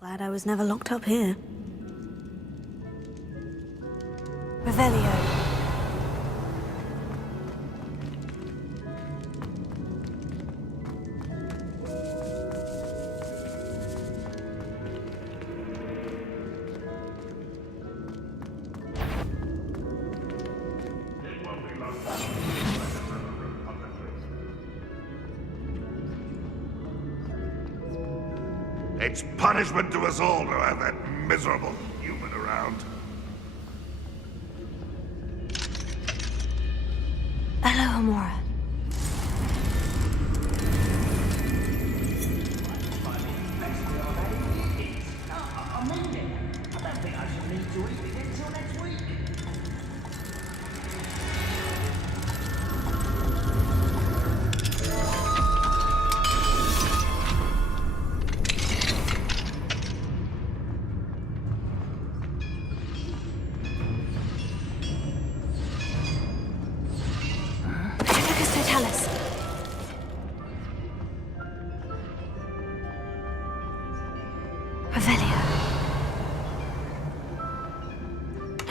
Glad I was never locked up here. Revelio. It's punishment to us all to have that miserable human around. Hello, Amora.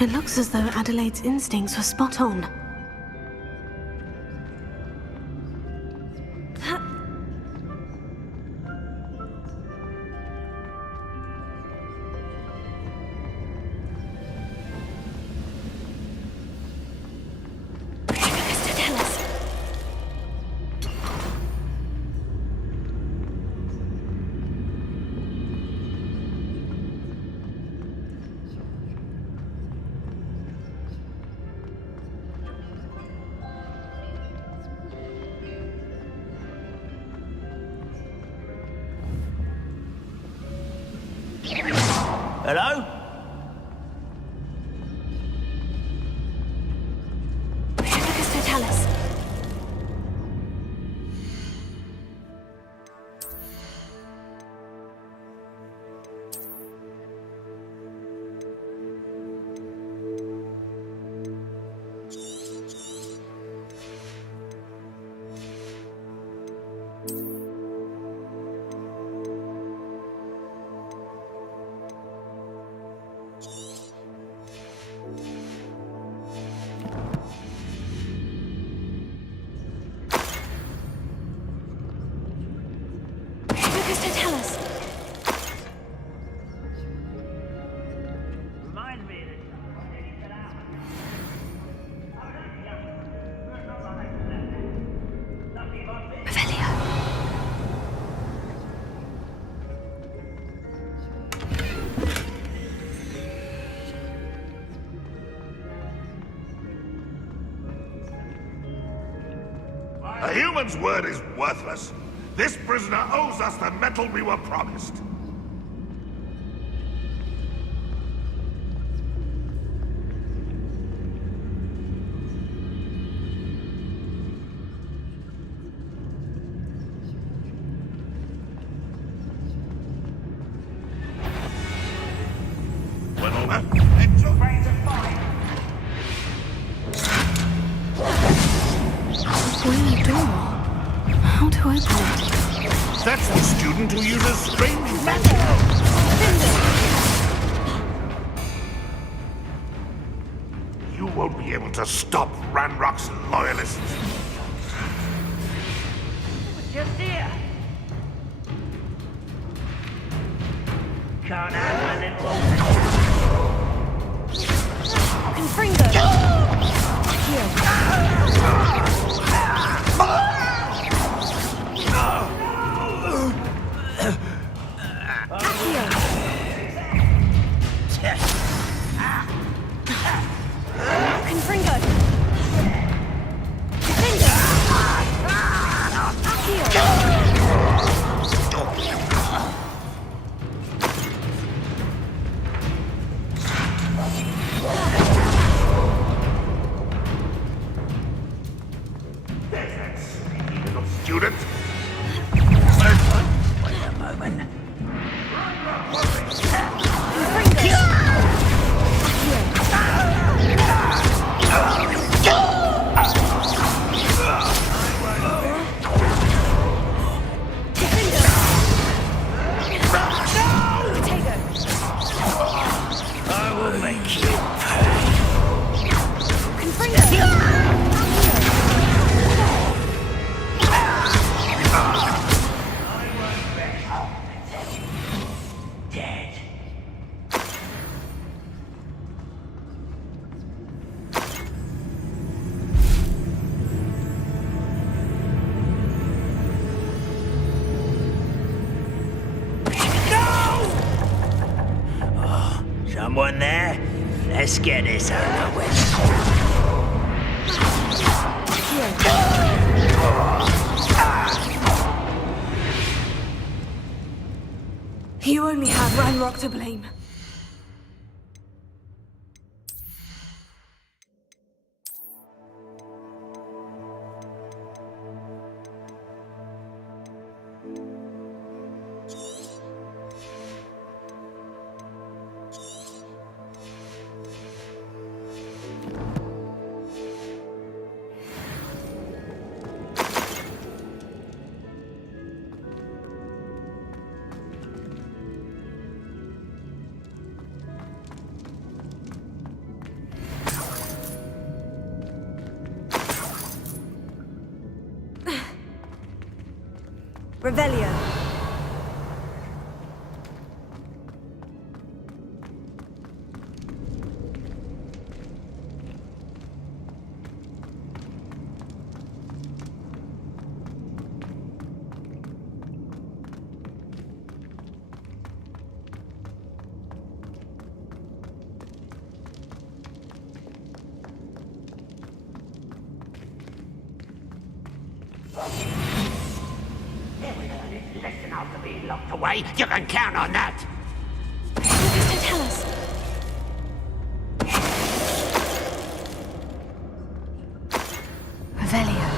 It looks as though Adelaide's instincts were spot on. Hello? Tell us. A human's word is worthless. This prisoner owes us the metal we were promised. How to open it? That's the student who uses strange magic. You won't be able to stop Ranrock's loyalists. Just here. Can't have a little. Confringo! Student? Wait a moment. Potato! Anyone there? Let's get this over with. You only have Ranrock to blame. Revelio. Listen, after being locked away, you can count on that. What does it tell us? Revelio.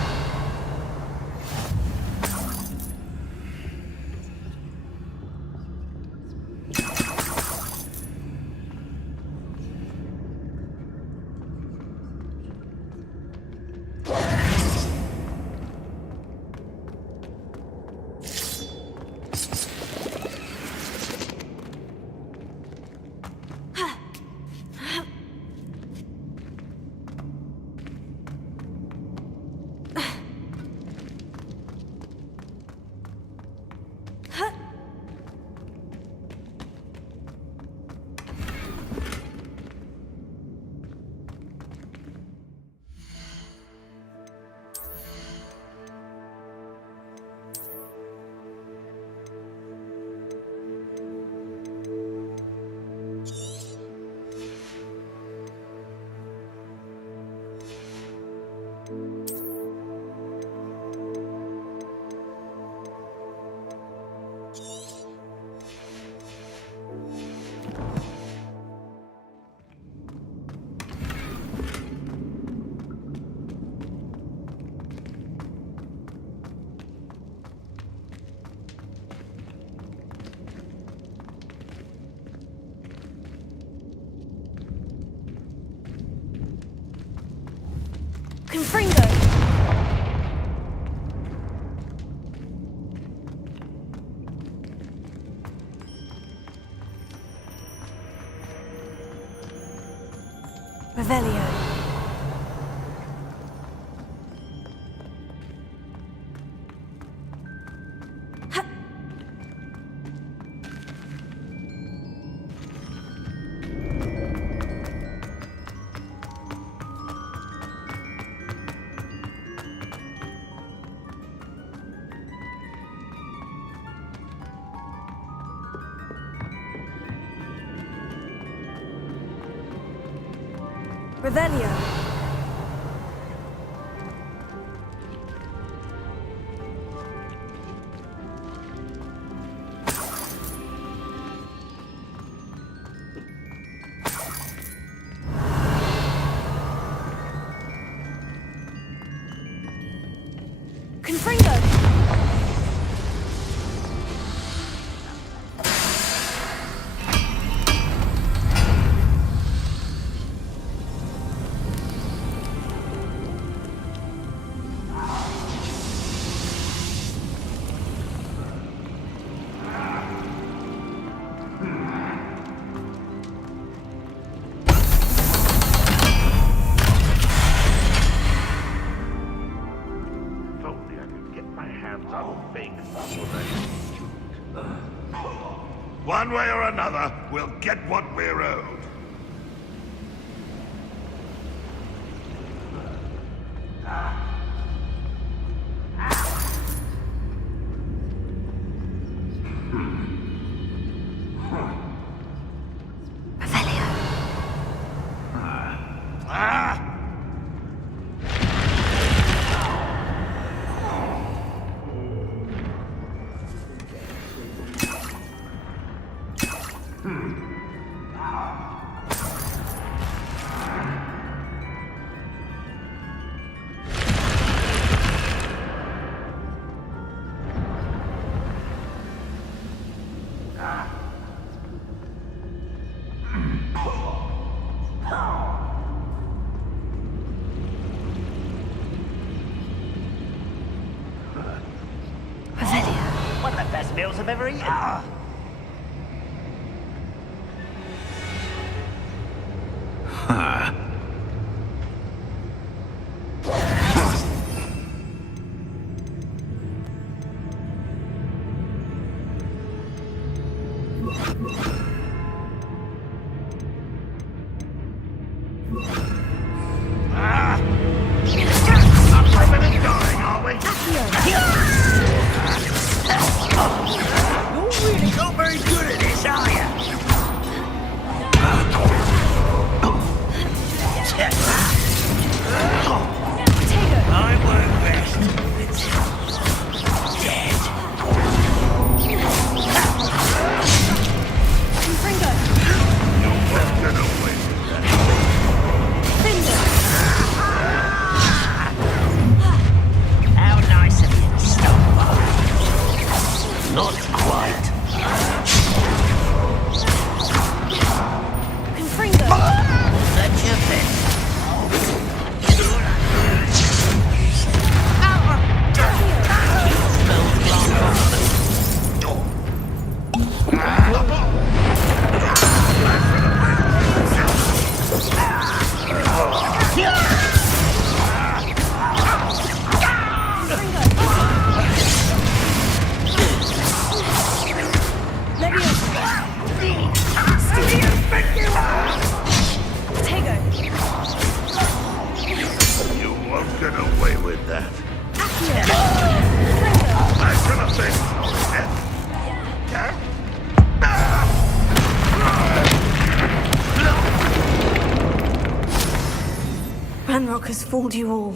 Confringo! Revelio. Revelio. Confringo. One way or another, we'll get what we're owed. Revelio. the best meals I've ever eaten. Huh. Not living and dying, are we? You're really not very good at this, are you? I won't rest till it's dead. Confringo. You won't get away with that. Finger. How nice of you to stop by. Not quite. Confringo. That's your best. You won't get away with that. Accio. I should have been. Ranrock has fooled you all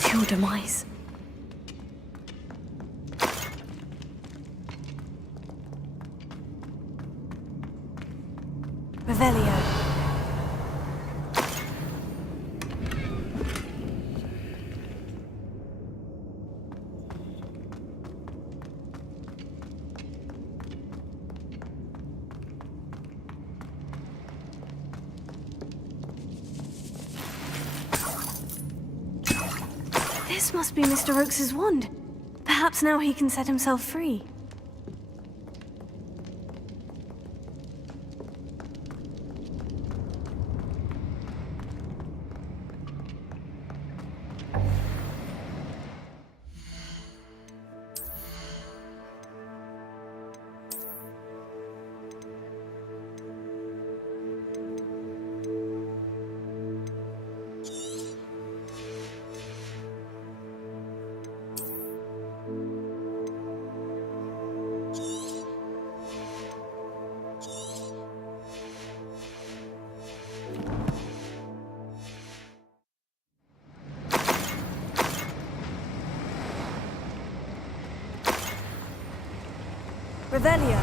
to your demise. Revelio. This must be Mr. Oakes's wand. Perhaps now he can set himself free. Revelio.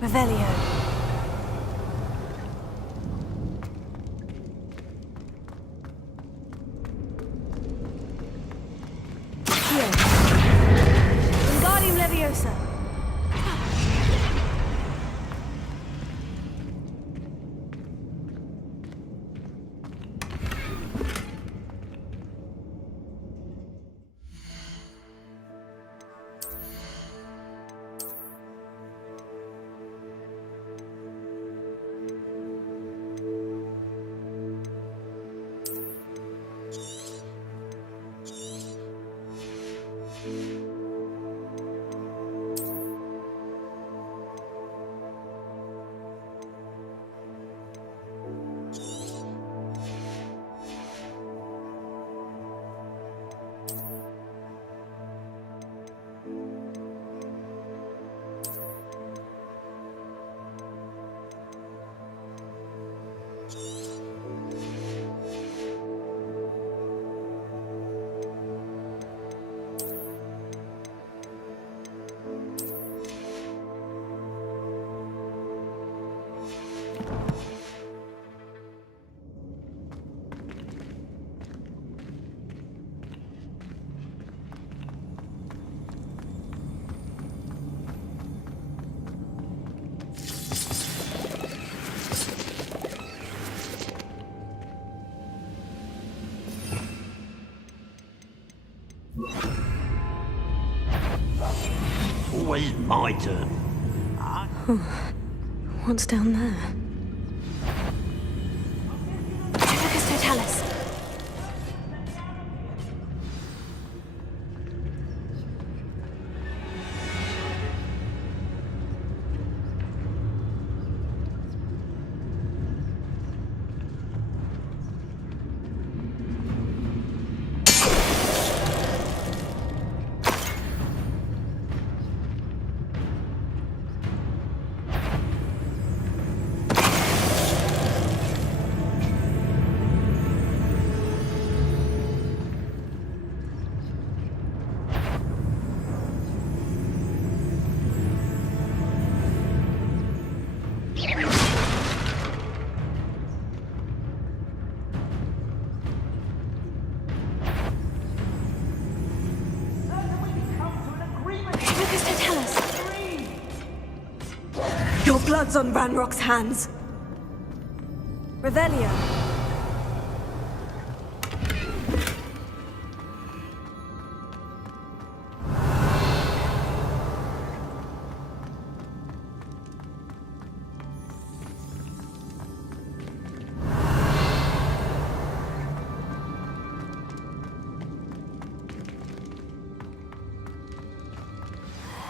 Revelio. Here. Wingardium Leviosa. Always my turn. What's down there? Focus Totalis. Focus Totalis. Your blood's on Ranrock's hands. Revelio.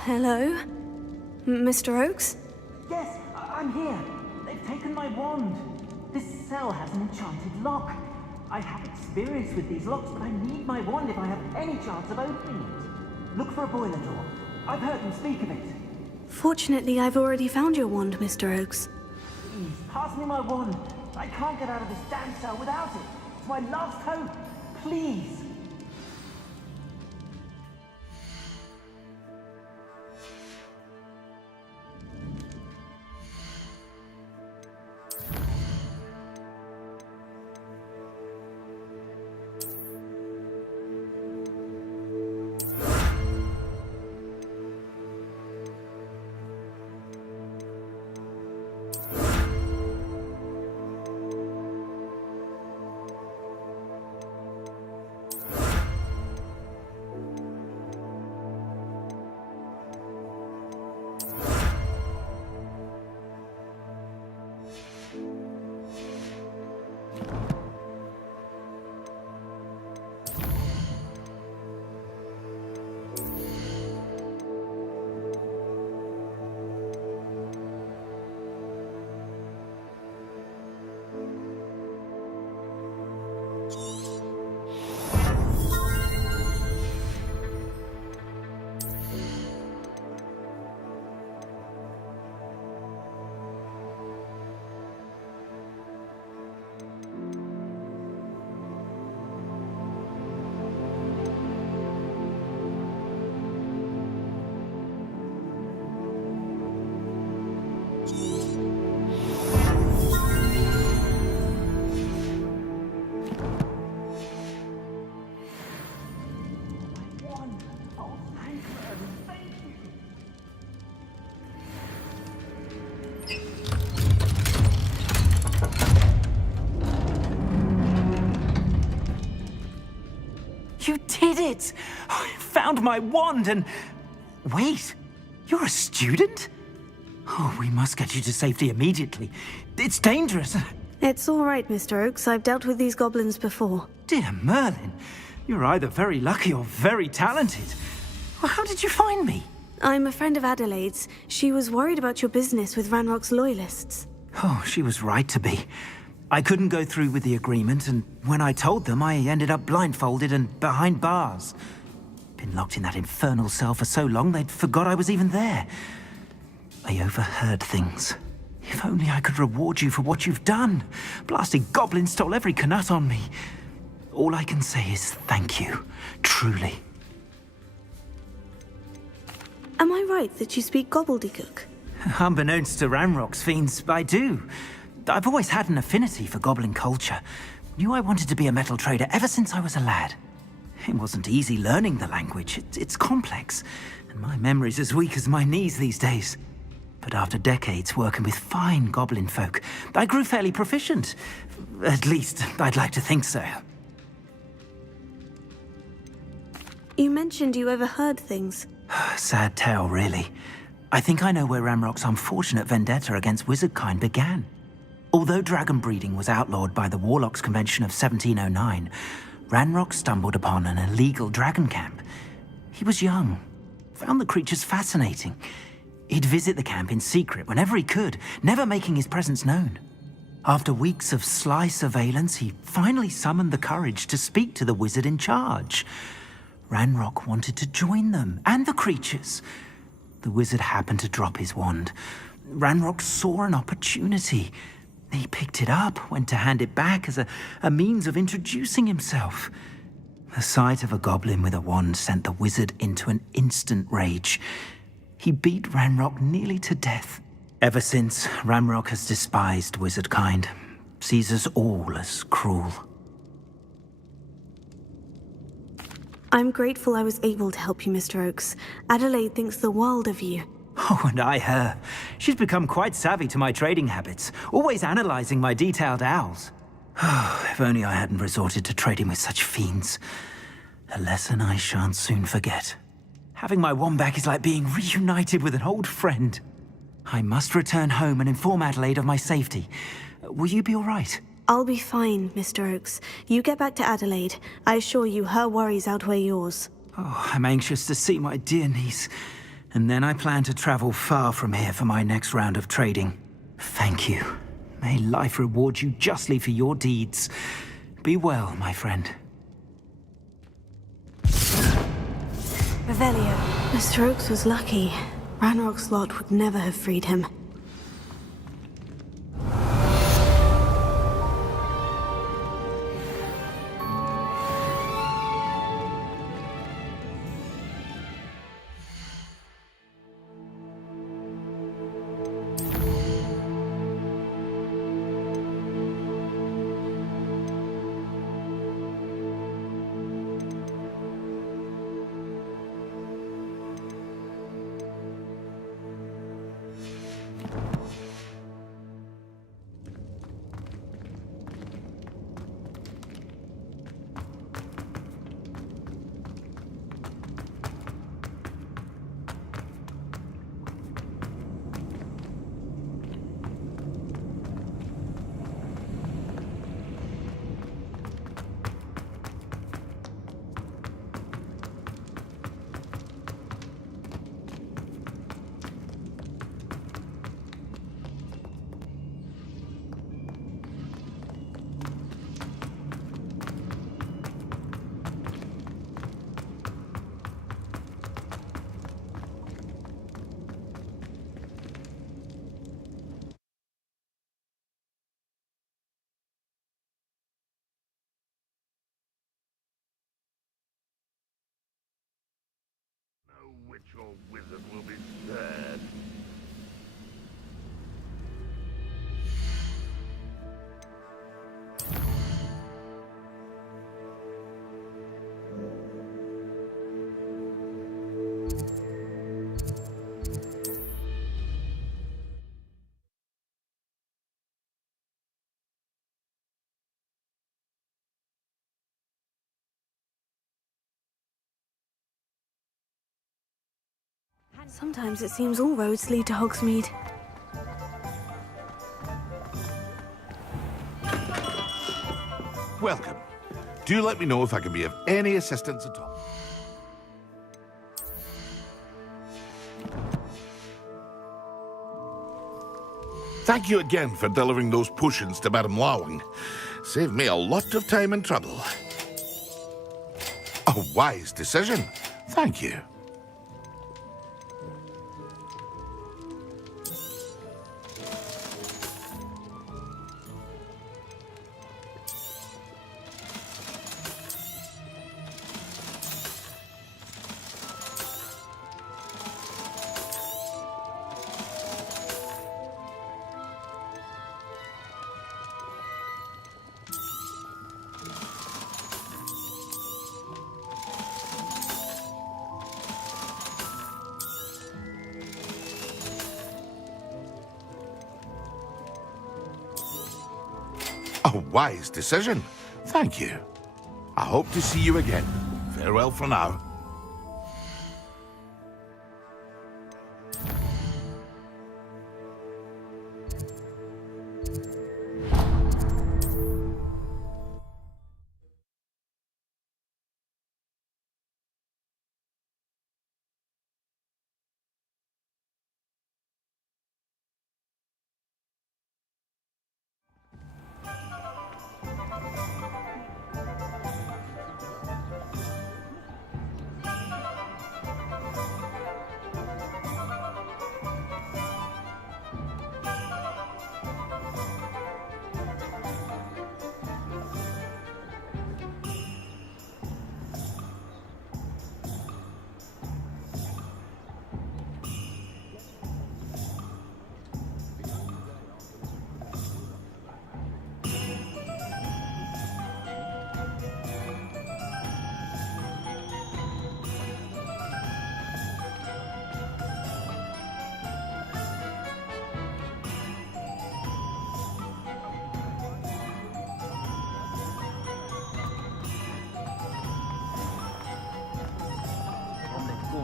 Hello? Mr. Oakes? Yes, I'm here. They've taken my wand. This cell has an enchanted lock. I have experience with these locks, but I need my wand if I have any chance of opening it. Look for a boiler door. I've heard them speak of it. Fortunately, I've already found your wand, Mr. Oakes. Please, pass me my wand. I can't get out of this damn cell without it. It's my last hope. Please. You did it! I found my wand and... Wait, you're a student? Oh, we must get you to safety immediately. It's dangerous. It's all right, Mr. Oakes. I've dealt with these goblins before. Dear Merlin, you're either very lucky or very talented. Well, how did you find me? I'm a friend of Adelaide's. She was worried about your business with Ranrock's loyalists. Oh, she was right to be. I couldn't go through with the agreement, and when I told them, I ended up blindfolded and behind bars. Been locked in that infernal cell for so long, they'd forgot I was even there. I overheard things. If only I could reward you for what you've done. Blasted goblins stole every Knut on me. All I can say is thank you, truly. Am I right that you speak gobbledygook? Unbeknownst to Ranrock's fiends, I do. I've always had an affinity for goblin culture. Knew I wanted to be a metal trader ever since I was a lad. It wasn't easy learning the language. It's complex, and my memory's as weak as my knees these days. But after decades working with fine goblin folk, I grew fairly proficient. At least, I'd like to think so. You mentioned you overheard things. Sad tale, really. I think I know where Ranrock's unfortunate vendetta against wizardkind began. Although dragon breeding was outlawed by the Warlocks Convention of 1709, Ranrock stumbled upon an illegal dragon camp. He was young, found the creatures fascinating. He'd visit the camp in secret whenever he could, never making his presence known. After weeks of sly surveillance, he finally summoned the courage to speak to the wizard in charge. Ranrock wanted to join them, and the creatures. The wizard happened to drop his wand. Ranrock saw an opportunity. He picked it up, went to hand it back as a means of introducing himself. The sight of a goblin with a wand sent the wizard into an instant rage. He beat Ranrock nearly to death. Ever since, Ranrock has despised wizardkind, sees us all as cruel. I'm grateful I was able to help you, Mr. Oakes. Adelaide thinks the world of you. Oh, and I her. She's become quite savvy to my trading habits, always analyzing my detailed owls. If only I hadn't resorted to trading with such fiends. A lesson I shan't soon forget. Having my wand back is like being reunited with an old friend. I must return home and inform Adelaide of my safety. Will you be all right? I'll be fine, Mr. Oakes. You get back to Adelaide. I assure you her worries outweigh yours. Oh, I'm anxious to see my dear niece. And then I plan to travel far from here for my next round of trading. Thank you. May life reward you justly for your deeds. Be well, my friend. Revelio. Mr. Oakes was lucky. Ranrock's lot would never have freed him. Witch or wizard will be spared. Sometimes it seems all roads lead to Hogsmeade. Welcome. Do let me know if I can be of any assistance at all. Thank you again for delivering those potions to Madame Lawing. Saved me a lot of time and trouble. A wise decision. Thank you. A wise decision. Thank you. I hope to see you again. Farewell for now.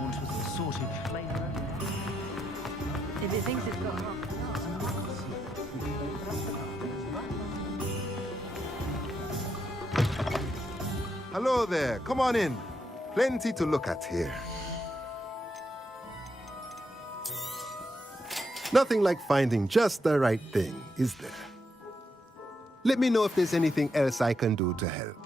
want as assorted flavor. If it thinks it's got Hello there, come on in. Plenty to look at here. Nothing like finding just the right thing, is there? Let me know if there's anything else I can do to help.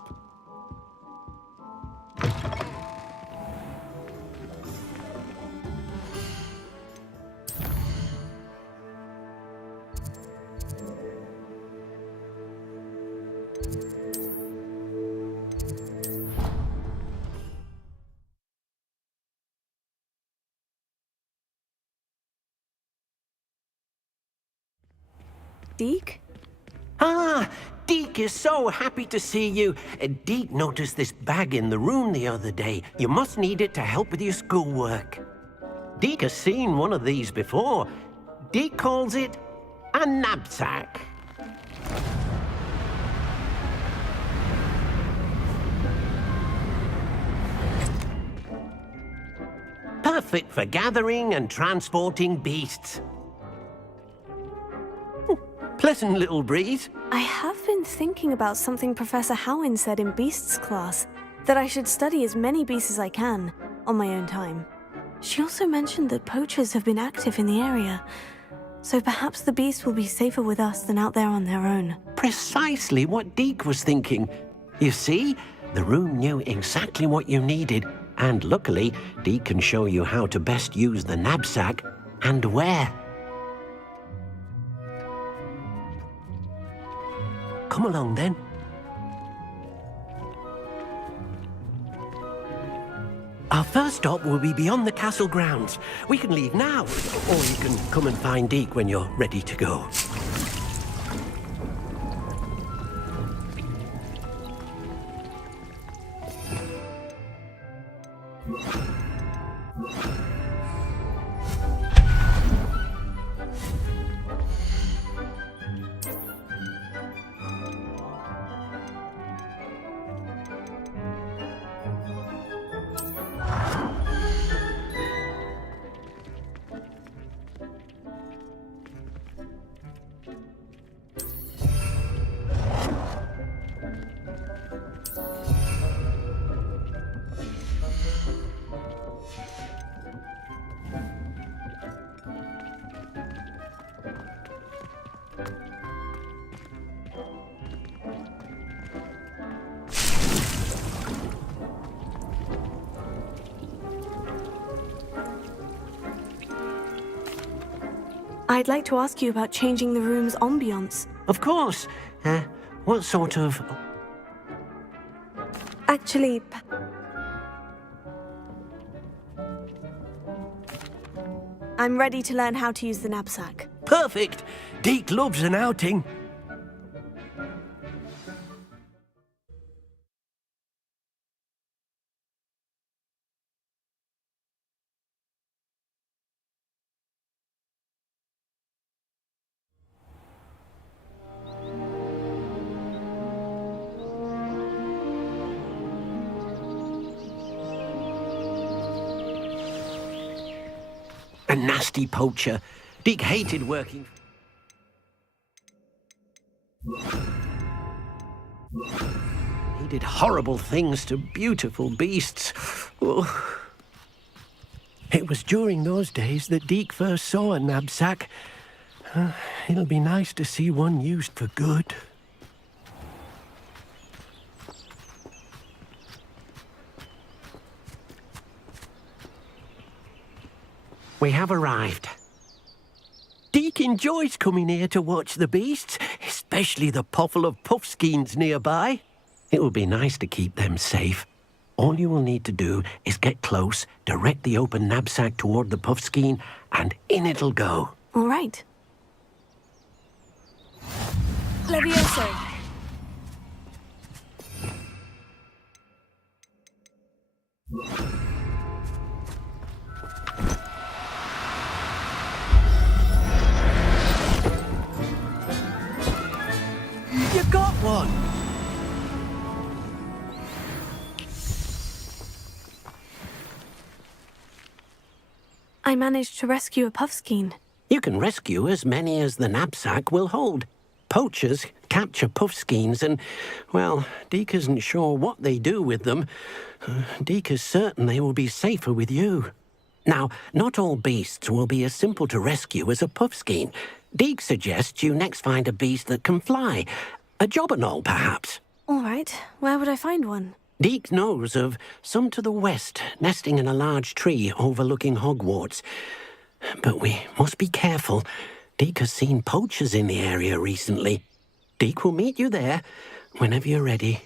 Deke? Ah, Deke is so happy to see you. Deke noticed this bag in the room the other day. You must need it to help with your schoolwork. Deke has seen one of these before. Deke calls it a knapsack. Perfect for gathering and transporting beasts. Pleasant little breeze. I have been thinking about something Professor Howin said in Beasts class, that I should study as many beasts as I can, on my own time. She also mentioned that poachers have been active in the area, so perhaps the beasts will be safer with us than out there on their own. Precisely what Deke was thinking. You see, the room knew exactly what you needed, and luckily, Deke can show you how to best use the knapsack and where. Come along, then. Our first stop will be beyond the castle grounds. We can leave now, or you can come and find Deke when you're ready to go. I'd like to ask you about changing the room's ambiance. Of course. What sort of... Actually, I'm ready to learn how to use the knapsack. Perfect! Deke loves an outing. A nasty poacher. Deke hated working. He did horrible things to beautiful beasts. Oh. It was during those days that Deke first saw a knapsack. It'll be nice to see one used for good. We have arrived. Deke enjoys coming here to watch the beasts, especially the potful of puffskeins nearby. It will be nice to keep them safe. All you will need to do is get close, direct the open knapsack toward the puffskein, and in it'll go. All right. Levioso. You got one! I managed to rescue a puffskein. You can rescue as many as the knapsack will hold. Poachers capture puffskeins and, well, Deke isn't sure what they do with them. Deke is certain they will be safer with you. Now, not all beasts will be as simple to rescue as a puffskein. Deke suggests you next find a beast that can fly. A jobberknoll, perhaps. All right, where would I find one? Deke knows of some to the west, nesting in a large tree overlooking Hogwarts. But we must be careful. Deke has seen poachers in the area recently. Deke will meet you there whenever you're ready.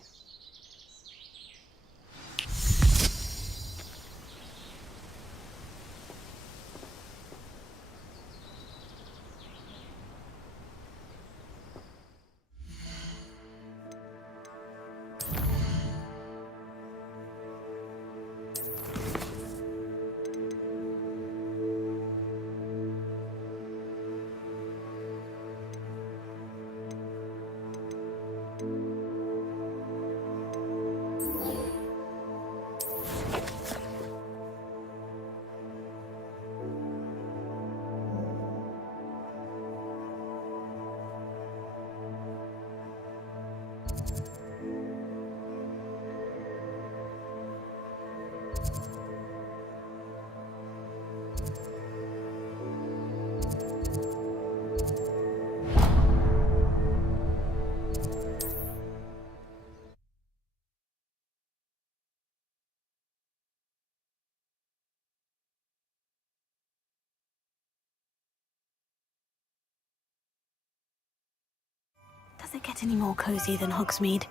Does it get any more cozy than Hogsmeade?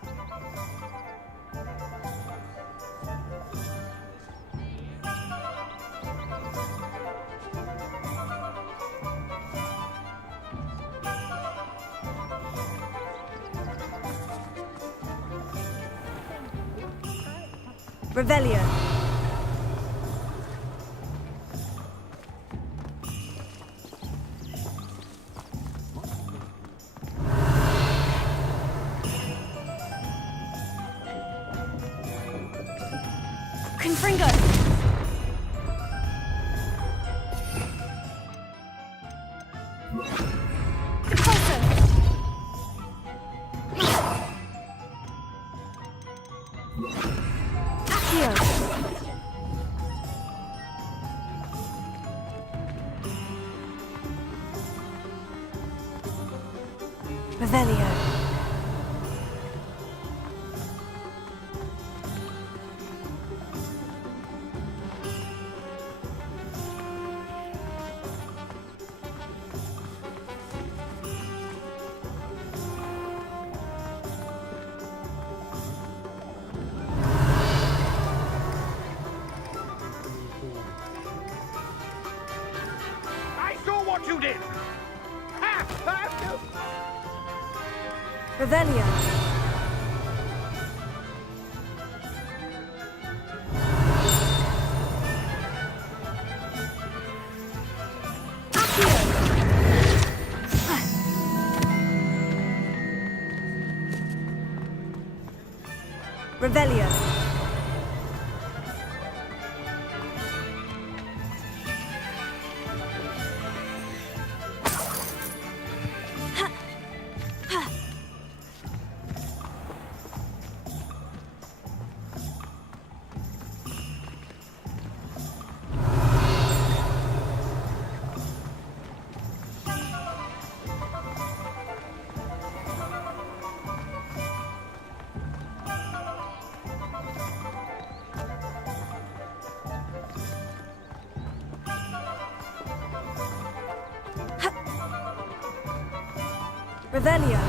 Revelio. Confringo. Impulso. Accio. Revelio. I saw what you did! Revelio. Revelio. Revelio.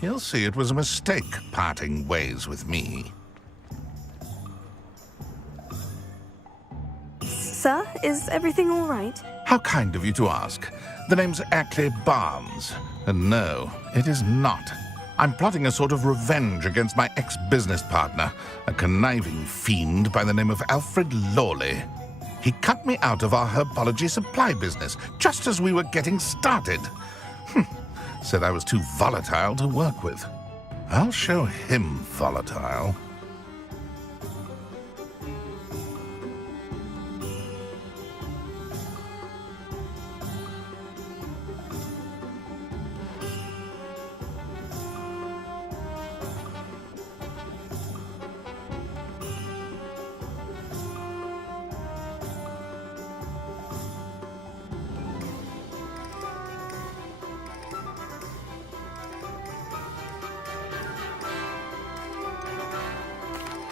He'll see it was a mistake parting ways with me. Sir, is everything all right? How kind of you to ask. The name's Ackley Barnes. And no, it is not. I'm plotting a sort of revenge against my ex-business partner, a conniving fiend by the name of Alfred Lawley. He cut me out of our herbology supply business just as we were getting started. said I was too volatile to work with. I'll show him volatile.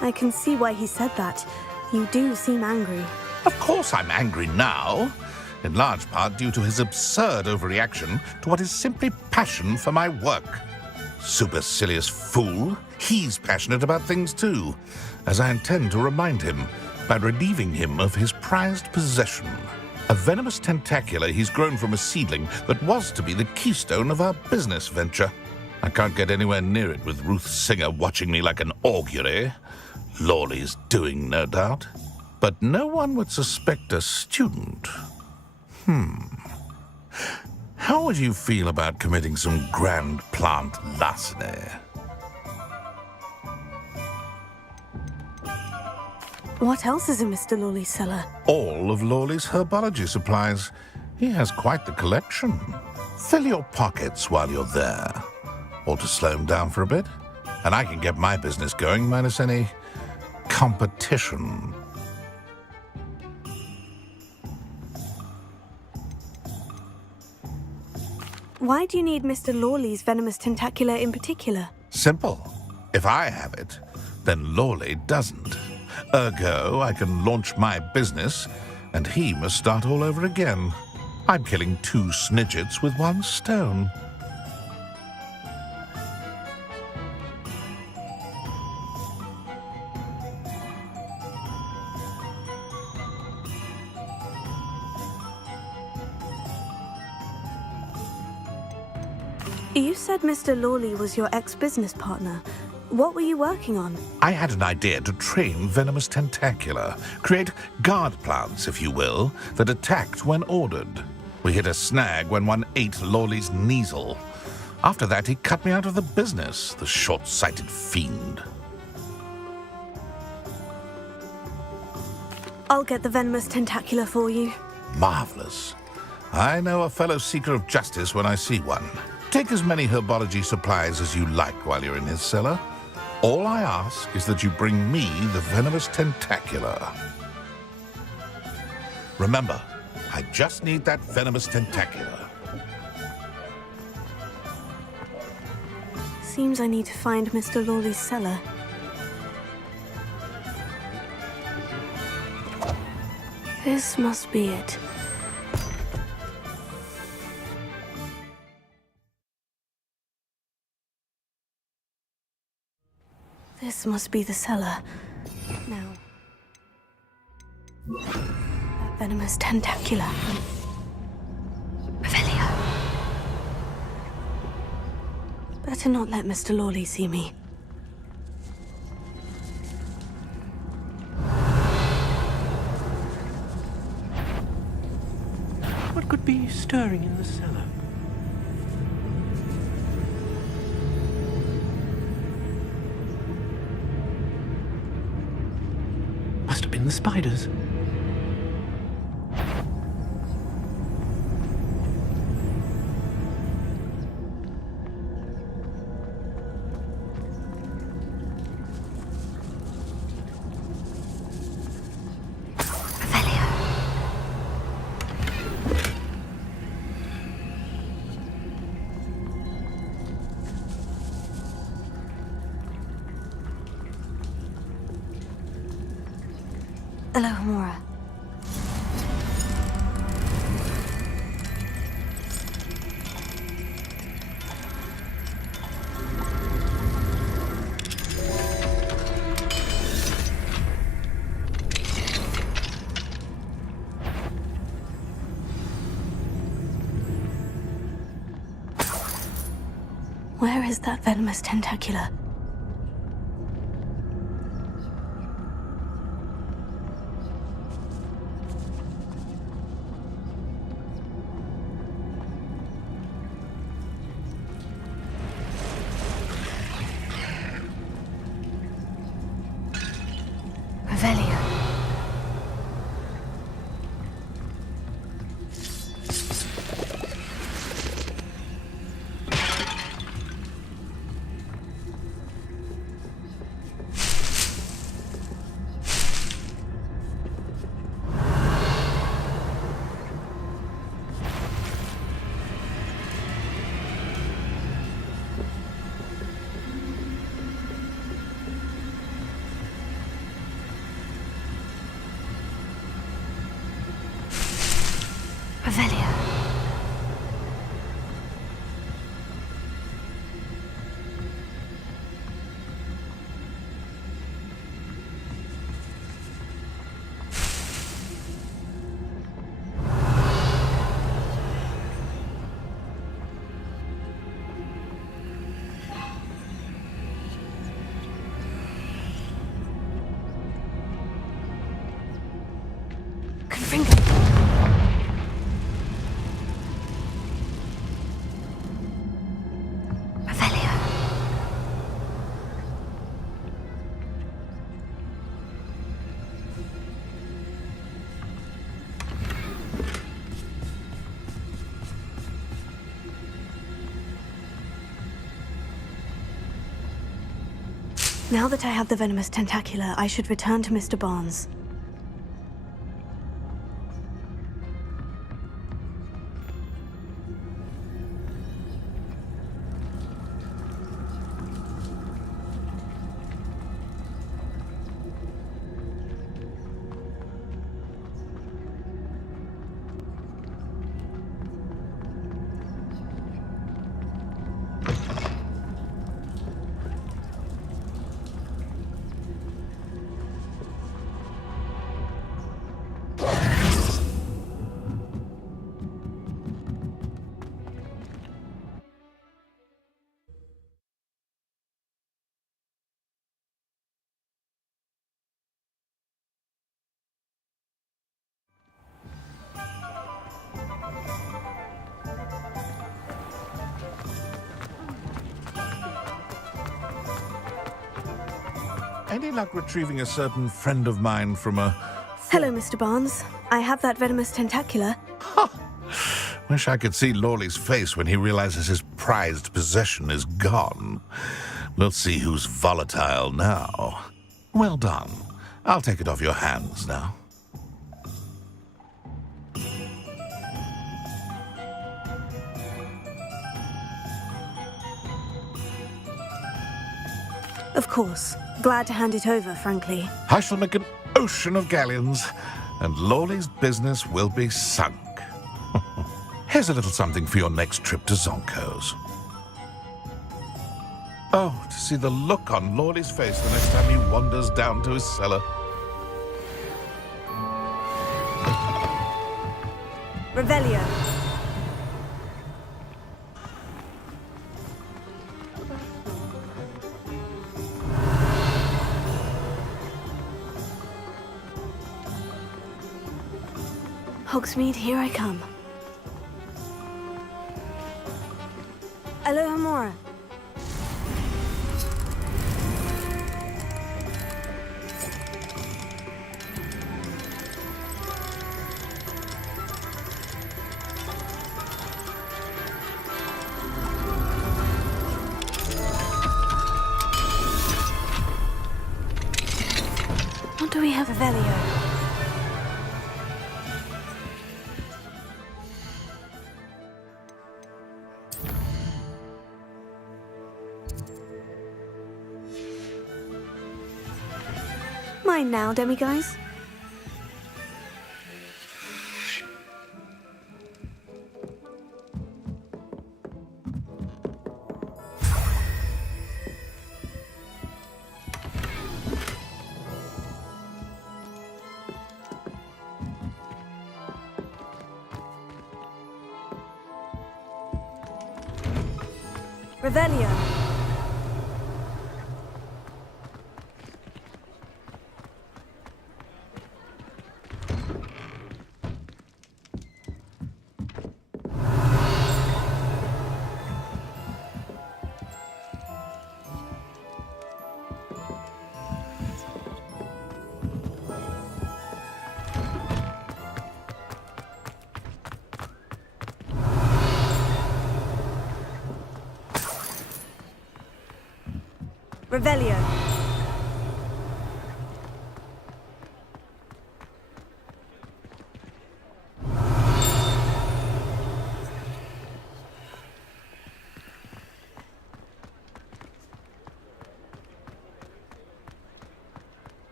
I can see why he said that. You do seem angry. Of course I'm angry now, in large part due to his absurd overreaction to what is simply passion for my work. Supercilious fool, he's passionate about things too, as I intend to remind him by relieving him of his prized possession. A venomous tentacula he's grown from a seedling that was to be the keystone of our business venture. I can't get anywhere near it with Ruth Singer watching me like an augury. Lawley's doing, no doubt. But no one would suspect a student. How would you feel about committing some grand plant larceny? What else is in Mr. Lawley's cellar? All of Lawley's herbology supplies. He has quite the collection. Fill your pockets while you're there. Or to slow him down for a bit. And I can get my business going minus any competition. Why do you need Mr. Lawley's venomous tentacula in particular? Simple. If I have it, then Lawley doesn't. Ergo, I can launch my business, and he must start all over again. I'm killing two snidgets with one stone. You said Mr. Lawley was your ex-business partner. What were you working on? I had an idea to train venomous tentacula, create guard plants, if you will, that attacked when ordered. We hit a snag when one ate Lawley's Kneasel. After that, he cut me out of the business, the short-sighted fiend. I'll get the venomous tentacula for you. Marvelous. I know a fellow seeker of justice when I see one. Take as many herbology supplies as you like while you're in his cellar. All I ask is that you bring me the venomous tentacula. Remember, I just need that venomous tentacula. Seems I need to find Mr. Lawley's cellar. This must be it. This must be the cellar. Now. That venomous tentacula. Revelio. Better not let Mr. Lawley see me. What could be stirring in the cellar? Must have been the spiders. Alohomora. Where is that venomous tentacula? Now that I have the venomous tentacula, I should return to Mr. Barnes. Any luck retrieving a certain friend of mine from a... Hello, Mr. Barnes. I have that venomous tentacula. Wish I could see Lawley's face when he realizes his prized possession is gone. We'll see who's volatile now. Well done. I'll take it off your hands now. Of course. Glad to hand it over, frankly. I shall make an ocean of galleons, and Lawley's business will be sunk. Here's a little something for your next trip to Zonko's. Oh, to see the look on Lawley's face the next time he wanders down to his cellar. Revelio. Hogsmeade, here I come. Alohomora. What do we have, Revelio? Mine now, demiguise. Revelio. Revelio.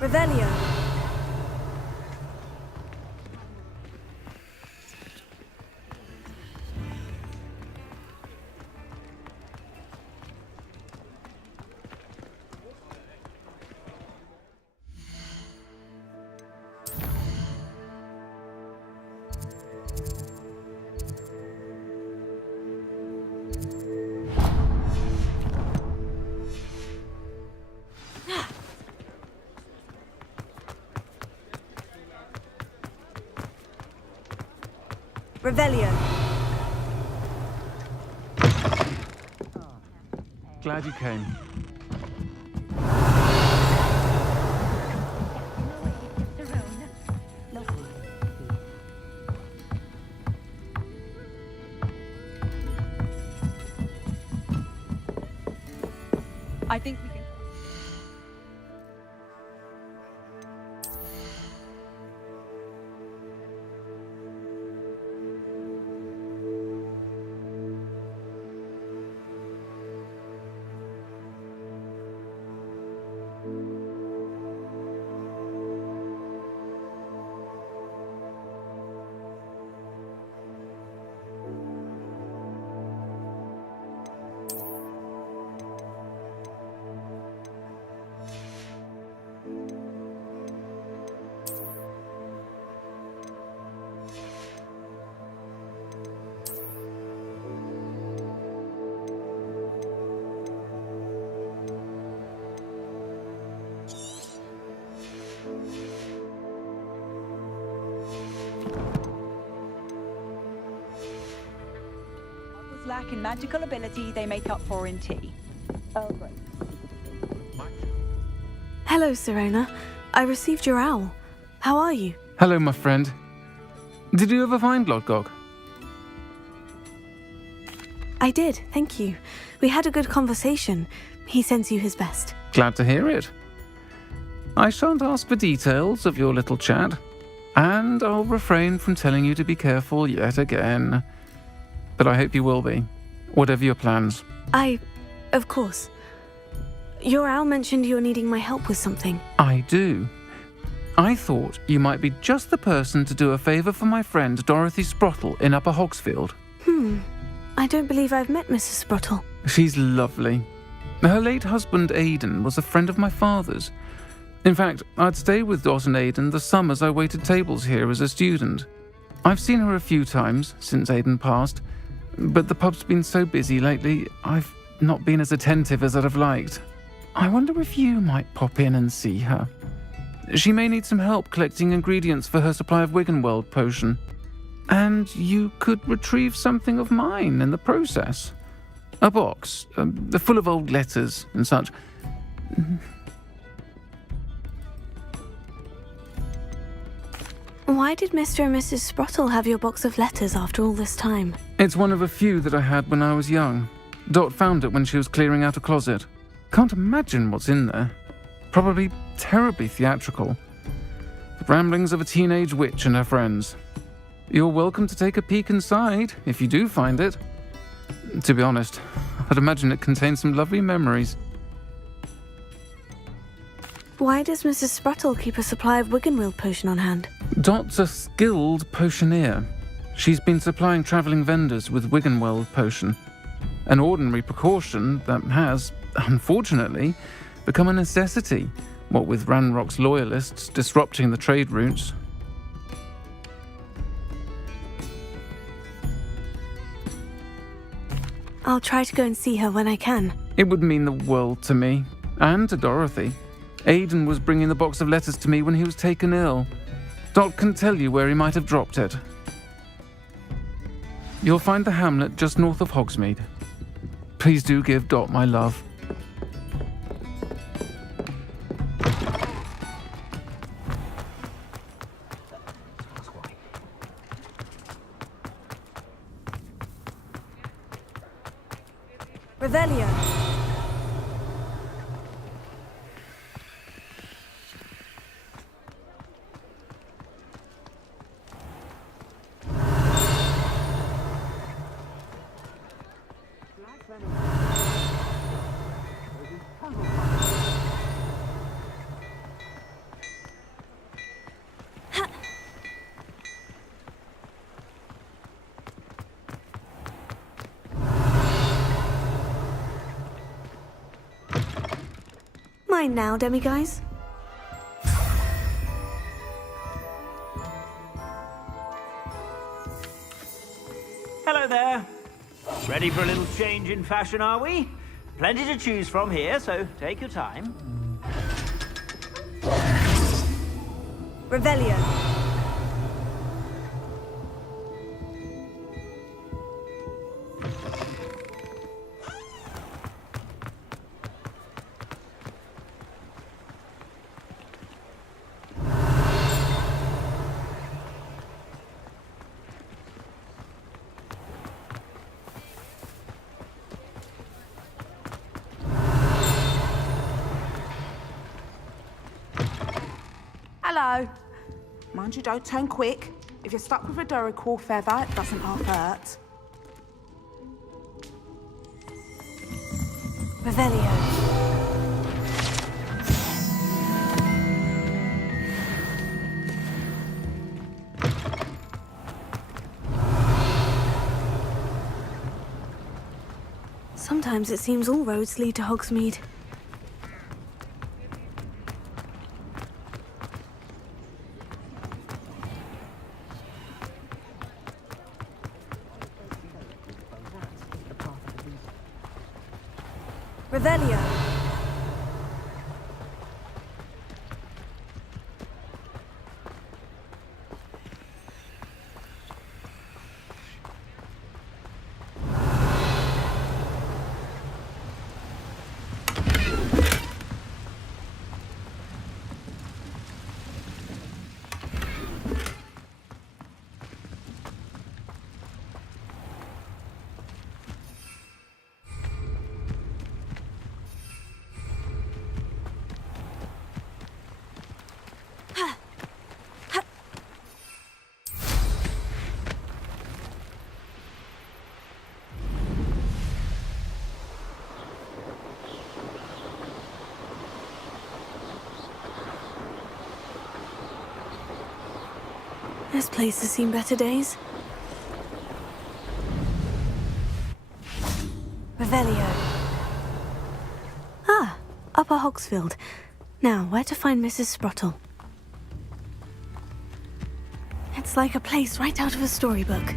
Revelio. Revelio. Glad you came. I think we can. Lack in magical ability they make up for in tea. Oh, great. Hello, Serona. I received your owl. How are you? Hello, my friend. Did you ever find Lodgok? I did, thank you. We had a good conversation. He sends you his best. Glad to hear it. I shan't ask for details of your little chat, and I'll refrain from telling you to be careful yet again. But I hope you will be, whatever your plans. Of course. Your owl mentioned you're needing my help with something. I do. I thought you might be just the person to do a favour for my friend Dorothy Sprottle in Upper Hogsfield. I don't believe I've met Mrs. Sprottle. She's lovely. Her late husband Aidan was a friend of my father's. In fact, I'd stay with Dot and Aidan the summers I waited tables here as a student. I've seen her a few times since Aidan passed, but the pub's been so busy lately, I've not been as attentive as I'd have liked. I wonder if you might pop in and see her. She may need some help collecting ingredients for her supply of Wiggenweld potion. And you could retrieve something of mine in the process. A box, full of old letters and such. Why did Mr. and Mrs. Sprottle have your box of letters after all this time? It's one of a few that I had when I was young. Dot found it when she was clearing out a closet. Can't imagine what's in there. Probably terribly theatrical. The ramblings of a teenage witch and her friends. You're welcome to take a peek inside, if you do find it. To be honest, I'd imagine it contains some lovely memories. Why does Mrs. Sprottle keep a supply of Wiggenweld potion on hand? Dot's a skilled potioneer. She's been supplying travelling vendors with Wiggenweld potion. An ordinary precaution that has, unfortunately, become a necessity, what with Ranrock's loyalists disrupting the trade routes. I'll try to go and see her when I can. It would mean the world to me, and to Dorothy. Aidan was bringing the box of letters to me when he was taken ill. Dot can tell you where he might have dropped it. You'll find the hamlet just north of Hogsmeade. Please do give Dot my love. Revelio. Mine now, demiguise. Hello there. Ready for a little change in fashion, are we? Plenty to choose from here, so take your time. Revelio. Hello. Mind you, don't turn quick. If you're stuck with a Duracell feather, it doesn't half hurt. Revelio. Sometimes it seems all roads lead to Hogsmeade. Revelio. This place has seen better days. Revelio. Ah, Upper Hogsfield. Now, where to find Mrs. Sprottle? It's like a place right out of a storybook.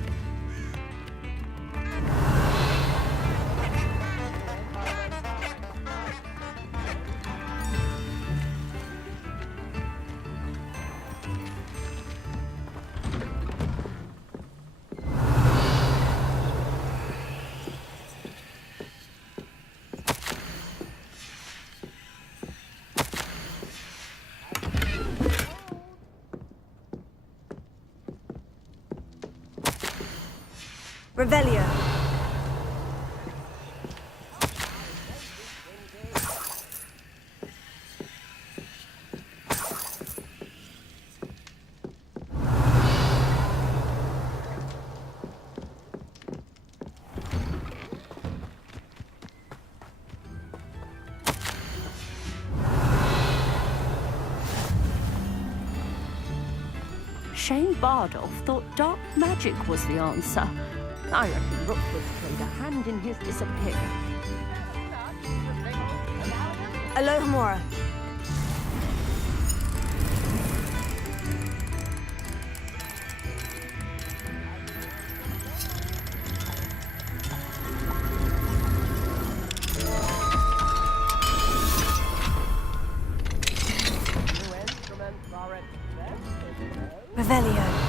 Revelio. Shane Bardolph thought dark magic was the answer. I reckon Rookwood played a hand in his disappearance. Alohomora. Revelio.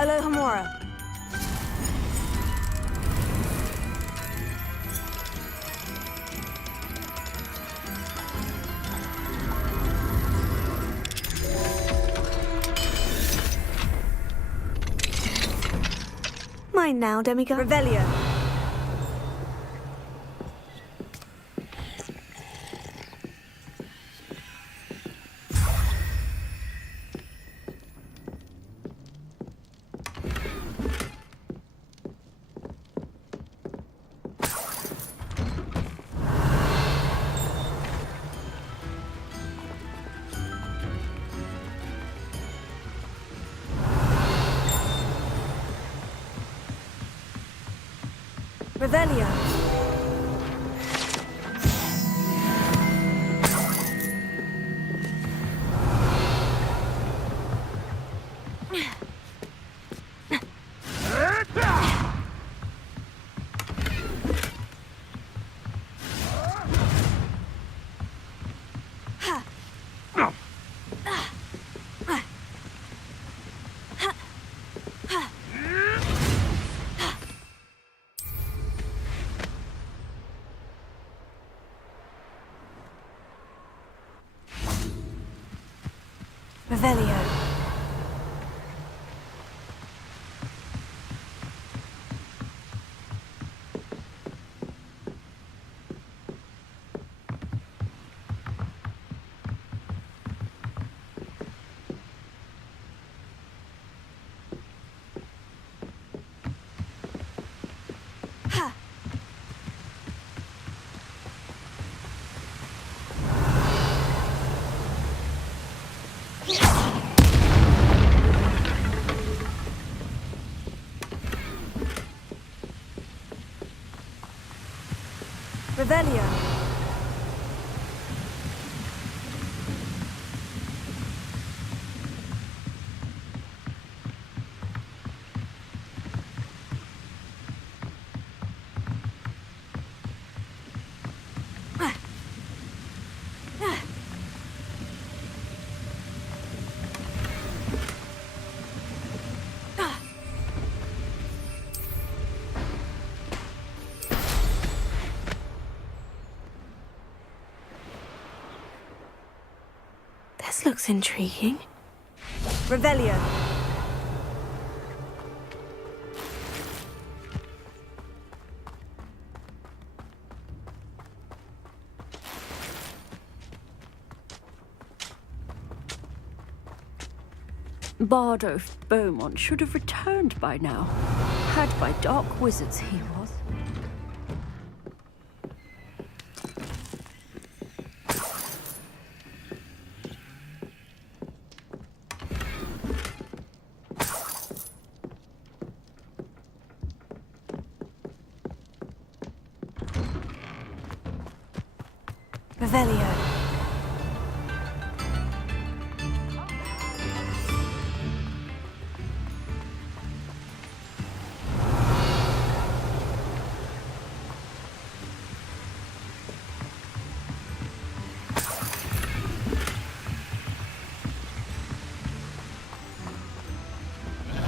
Alohomora. Mine now, demigod. Revelio. Revelio. Revelio. Revelio. This looks intriguing. Revelio. Bardo Beaumont should have returned by now. Had by dark wizards he was. Revelio.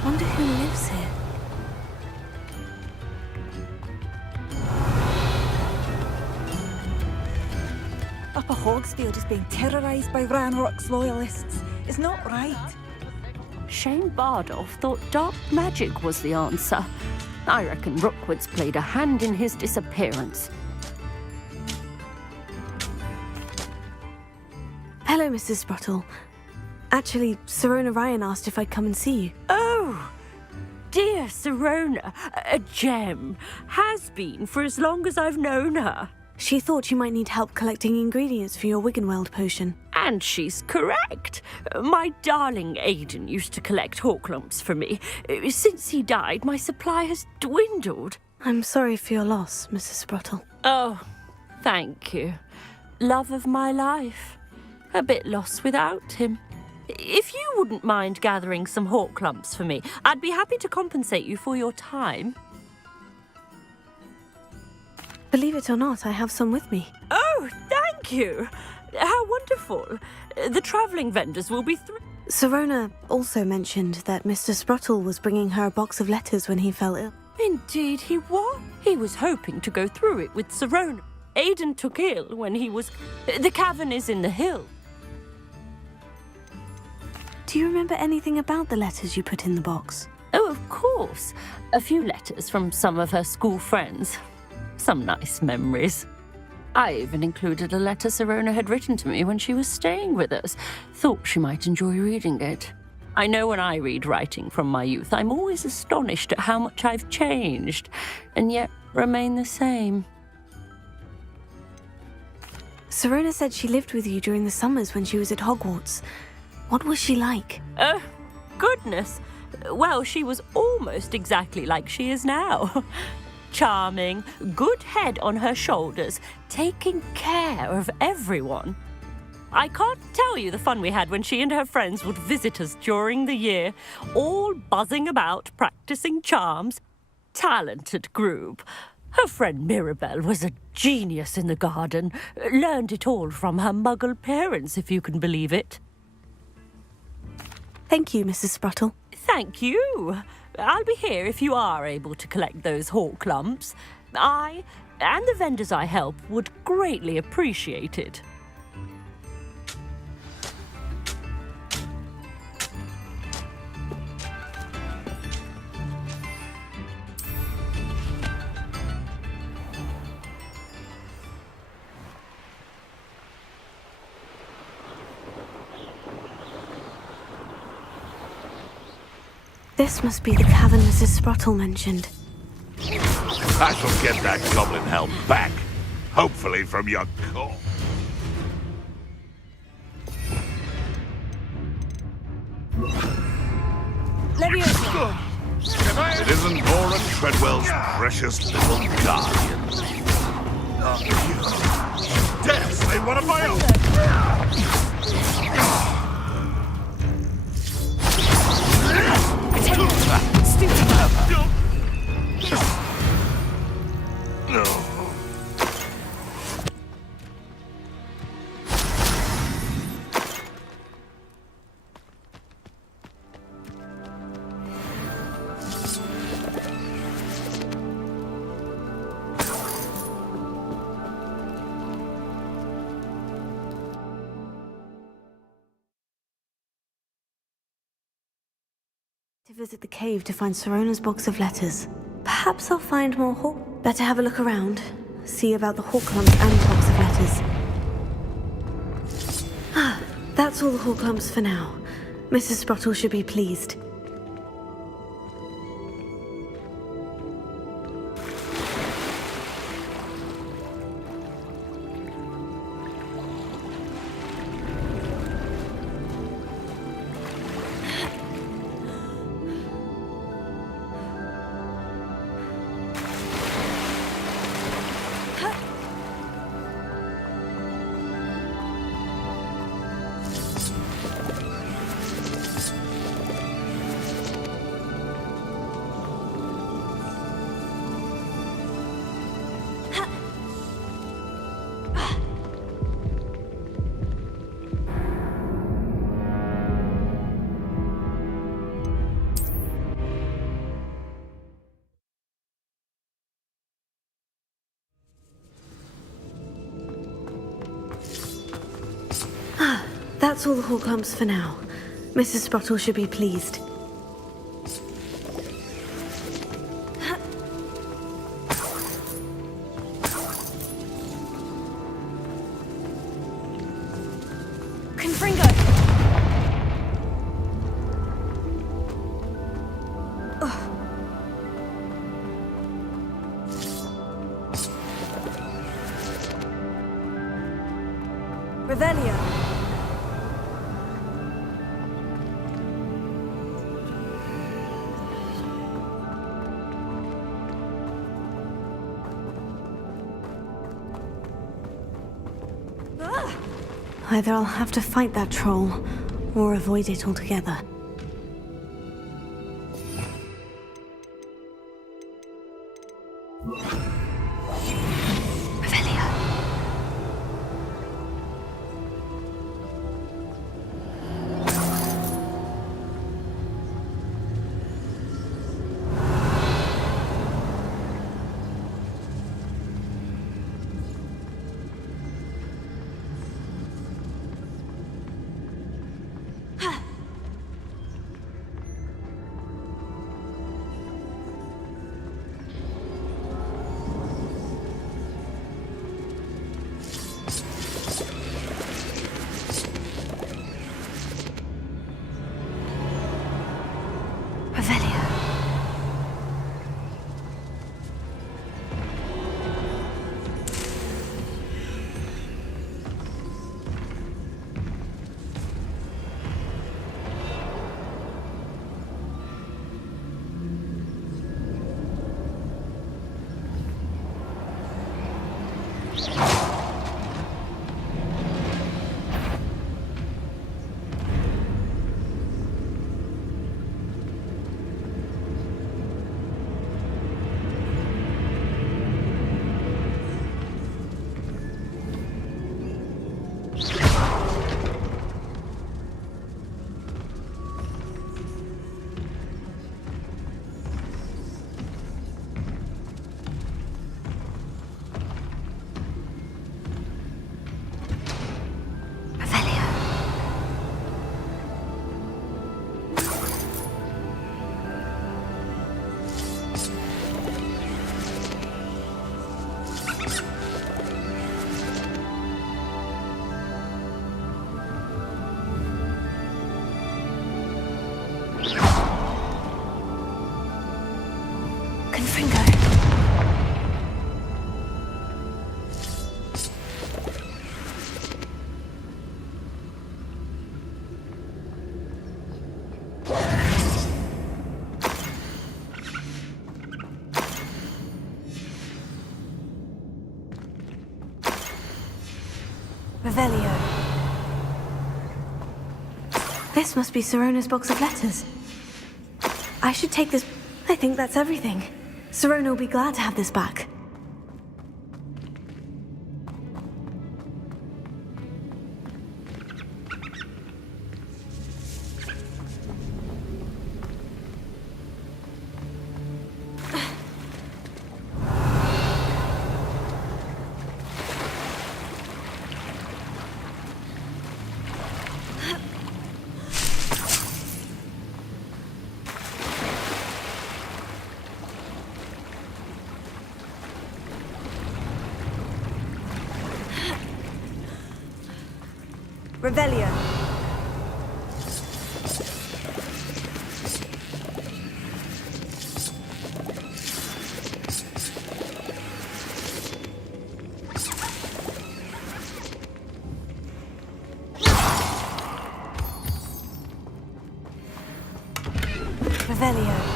Wonder who lives here. Upper Hogsfield is being terrorised by Ranrock's loyalists. It's not right. Shane Bardolph thought dark magic was the answer. I reckon Rookwood's played a hand in his disappearance. Hello, Mrs. Sprottle. Actually, Sirona Ryan asked if I'd come and see you. Oh, dear Sirona, a gem. Has been for as long as I've known her. She thought you might need help collecting ingredients for your Wiggenweld potion. And she's correct. My darling Aidan used to collect hawk lumps for me. Since he died, my supply has dwindled. I'm sorry for your loss, Mrs. Sprottle. Oh, thank you. Love of my life. A bit lost without him. If you wouldn't mind gathering some hawk lumps for me, I'd be happy to compensate you for your time. Believe it or not, I have some with me. Oh, thank you. How wonderful. The travelling vendors will be Sirona also mentioned that Mr. Sprottle was bringing her a box of letters when he fell ill. Indeed he was. He was hoping to go through it with Sirona. Aidan took ill when he was... The cavern is in the hill. Do you remember anything about the letters you put in the box? Oh, of course. A few letters from some of her school friends. Some nice memories. I even included a letter Sirona had written to me when she was staying with us. Thought she might enjoy reading it. I know when I read writing from my youth, I'm always astonished at how much I've changed, and yet remain the same. Sirona said she lived with you during the summers when she was at Hogwarts. What was she like? Oh, goodness. Well, she was almost exactly like she is now. Charming, good head on her shoulders, taking care of everyone. I can't tell you the fun we had when she and her friends would visit us during the year, all buzzing about, practicing charms. Talented group. Her friend Mirabelle was a genius in the garden. Learned it all from her muggle parents, if you can believe it. Thank you, Mrs. Sprottle. Thank you. I'll be here if you are able to collect those hawk lumps. I, and the vendors I help, would greatly appreciate it. This must be the cavern Mrs. Sprottle mentioned. I shall get that goblin helm back, hopefully from your core. It isn't Oren Treadwell's precious little guardian. Dare say one of my own! To visit the cave to find Sorona's box of letters. Perhaps I'll find more hawk. Better have a look around. See about the hawk lumps and box of letters. Ah, that's all the hawk lumps for now. Mrs. Sprottle should be pleased. That's all the hawk lumps for now. Mrs. Sprottle should be pleased. Confringo! Revelio. Either I'll have to fight that troll, or avoid it altogether. Revelio. ring finger. Revelio. This must be Sorona's box of letters. I should take this. I think that's everything. Serona will be glad to have this back. Revelio. Revelio.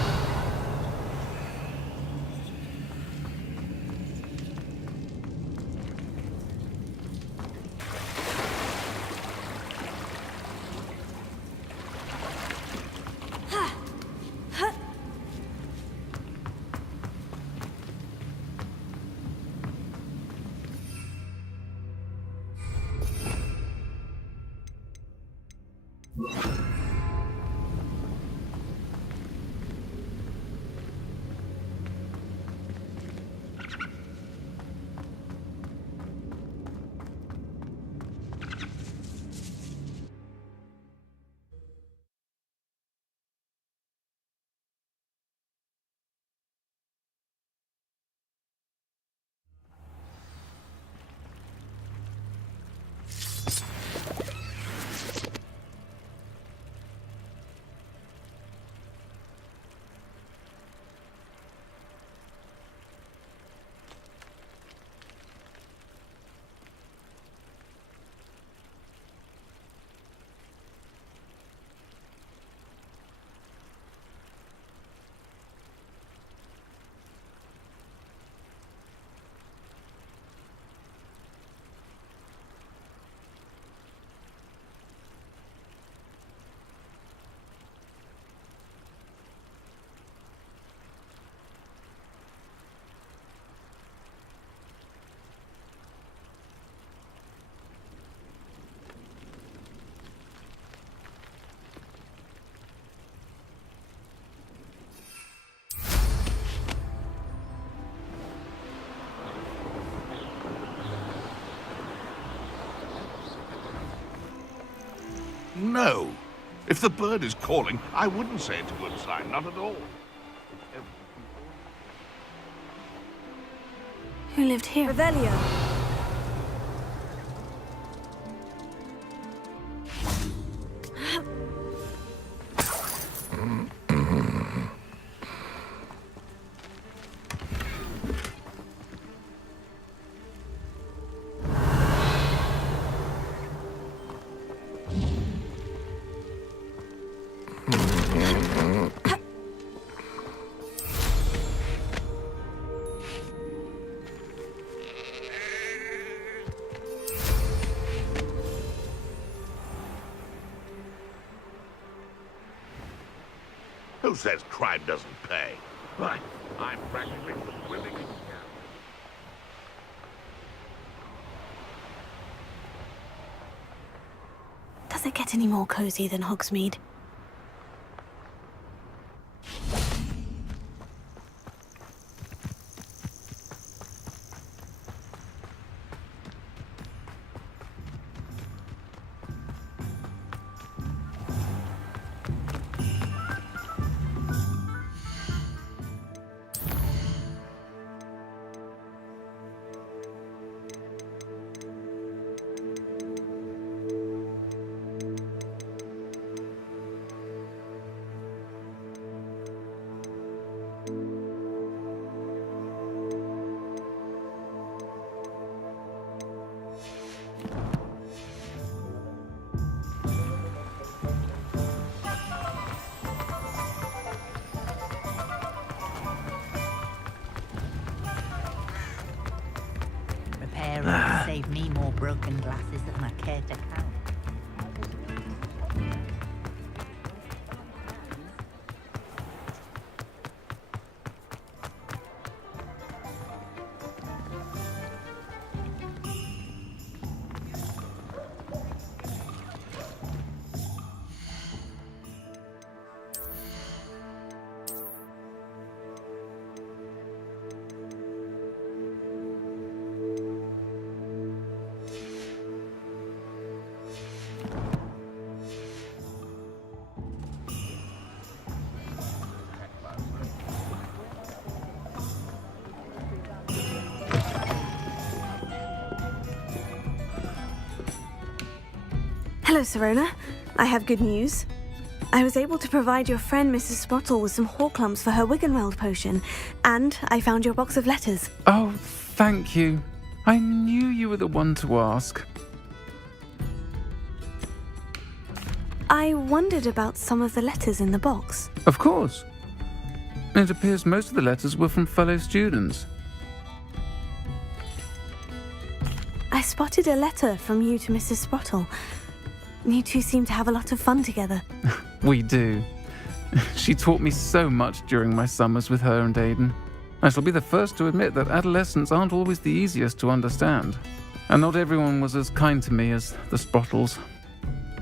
No. If the bird is calling, I wouldn't say it's a good sign, not at all. Who lived here? Revelio. Who says crime doesn't pay? Right. I'm practically willing. Does it get any more cozy than Hogsmeade? to save me more broken glasses than I care to count. Hello, Sirona. I have good news. I was able to provide your friend Mrs. Sprottle with some Horklumps for her Wiggenweld potion, and I found your box of letters. Oh, thank you. I knew you were the one to ask. I wondered about some of the letters in the box. Of course. It appears most of the letters were from fellow students. I spotted a letter from you to Mrs. Sprottle. You two seem to have a lot of fun together. We do. She taught me so much during my summers with her and Aiden. I shall be the first to admit that adolescents aren't always the easiest to understand. And not everyone was as kind to me as the Sprottles.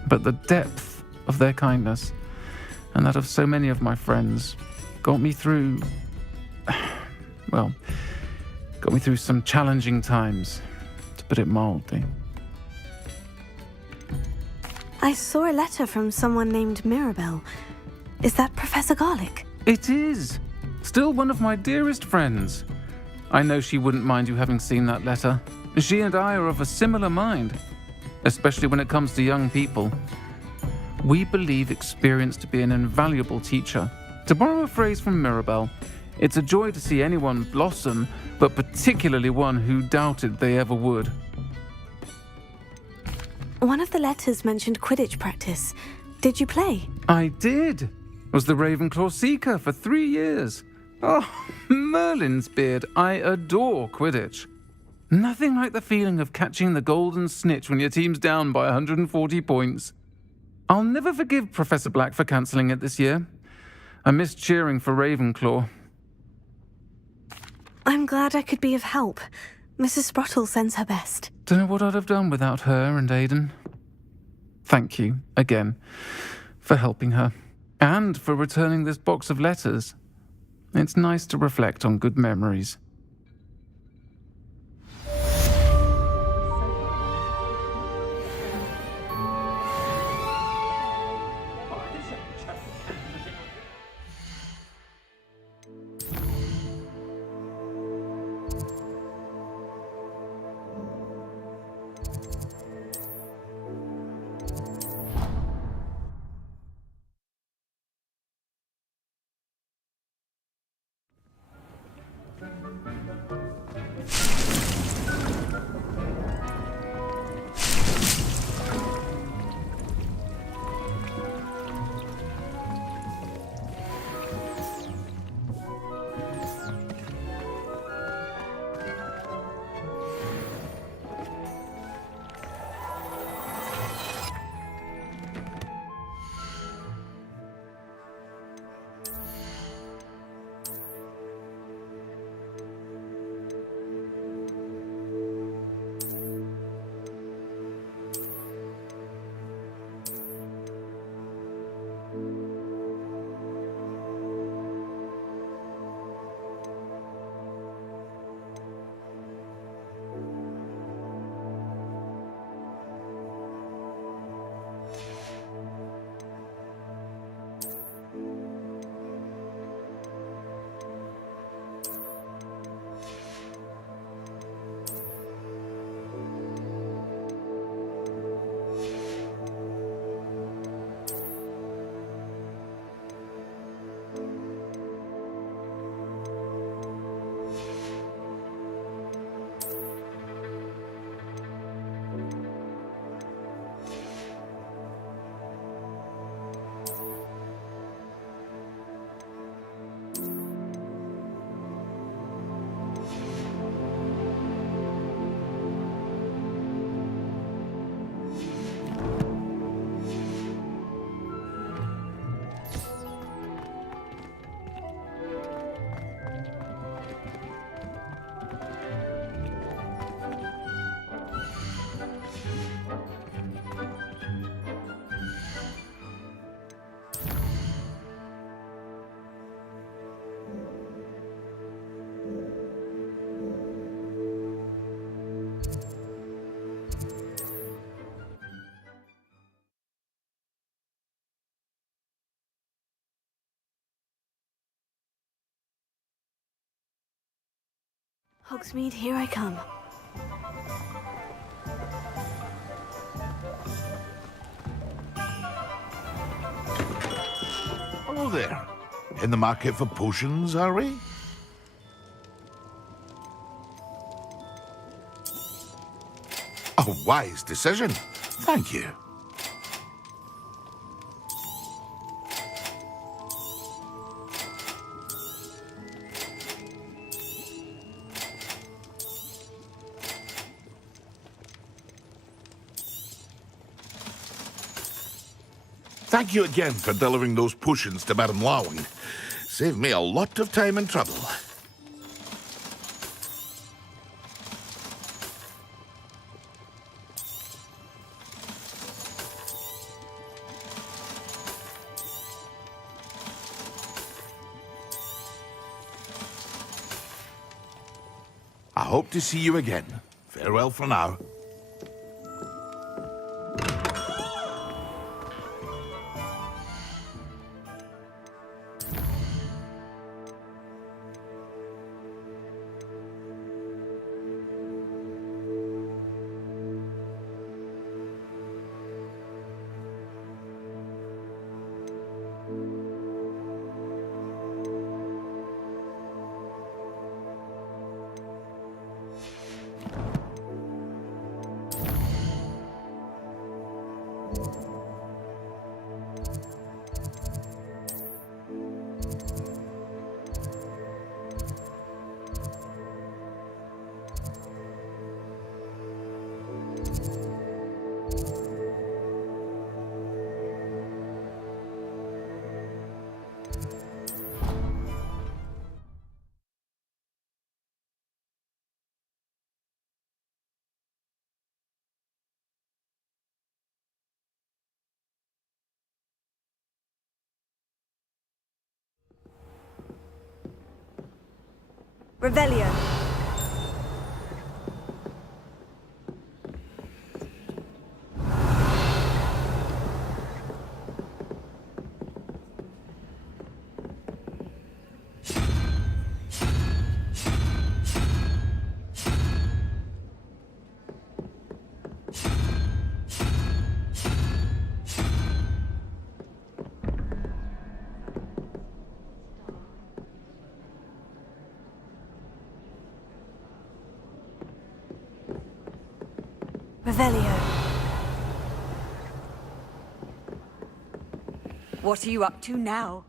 But the depth of their kindness, and that of so many of my friends, got me through... well, got me through some challenging times, to put it mildly. I saw a letter from someone named Mirabelle. Is that Professor Garlick? It is! Still one of my dearest friends. I know she wouldn't mind you having seen that letter. She and I are of a similar mind, especially when it comes to young people. We believe experience to be an invaluable teacher. To borrow a phrase from Mirabelle, it's a joy to see anyone blossom, but particularly one who doubted they ever would. One of the letters mentioned Quidditch practice. Did you play? I did. Was the Ravenclaw Seeker for 3 years. Oh, Merlin's beard. I adore Quidditch. Nothing like the feeling of catching the golden snitch when your team's down by 140 points. I'll never forgive Professor Black for cancelling it this year. I missed cheering for Ravenclaw. I'm glad I could be of help. Mrs. Sprottle sends her best. Don't know what I'd have done without her and Aiden. Thank you, again, for helping her, and for returning this box of letters. It's nice to reflect on good memories. Hogsmeade, here I come. Hello there. In the market for potions, are we? A wise decision. Thank you. Thank you again for delivering those potions to Madame Lawing. Saved me a lot of time and trouble. I hope to see you again. Farewell for now. Revelio. Revelio. What are you up to now?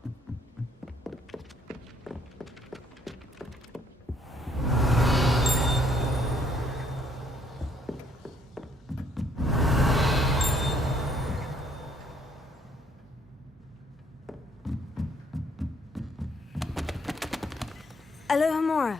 Alohomora.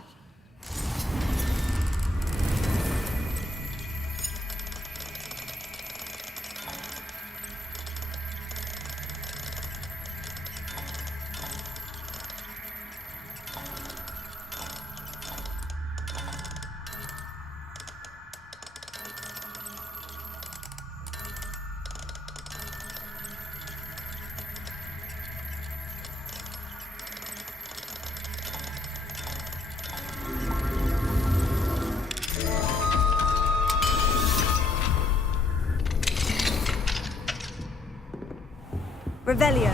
Revelio.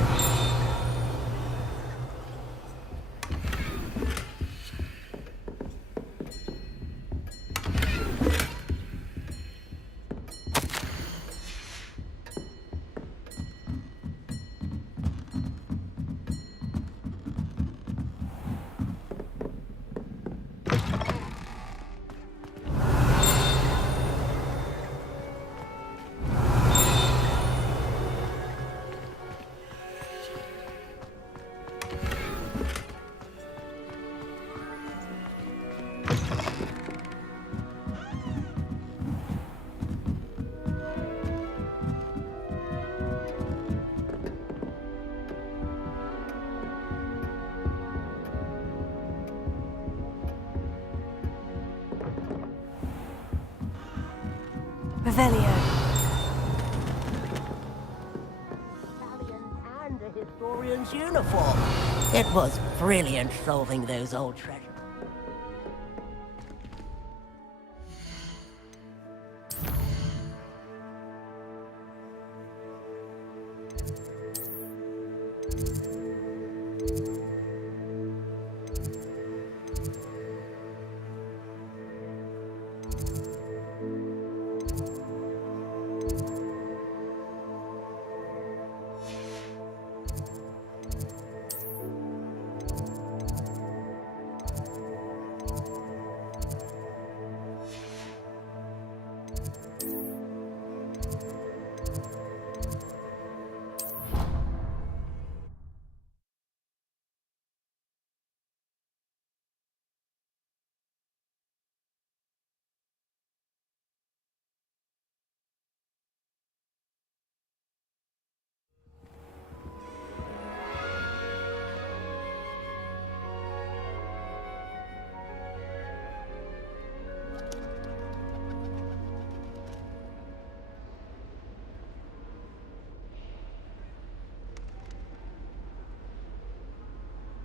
Revelio. And a historian's uniform. It was brilliant solving those old treasures.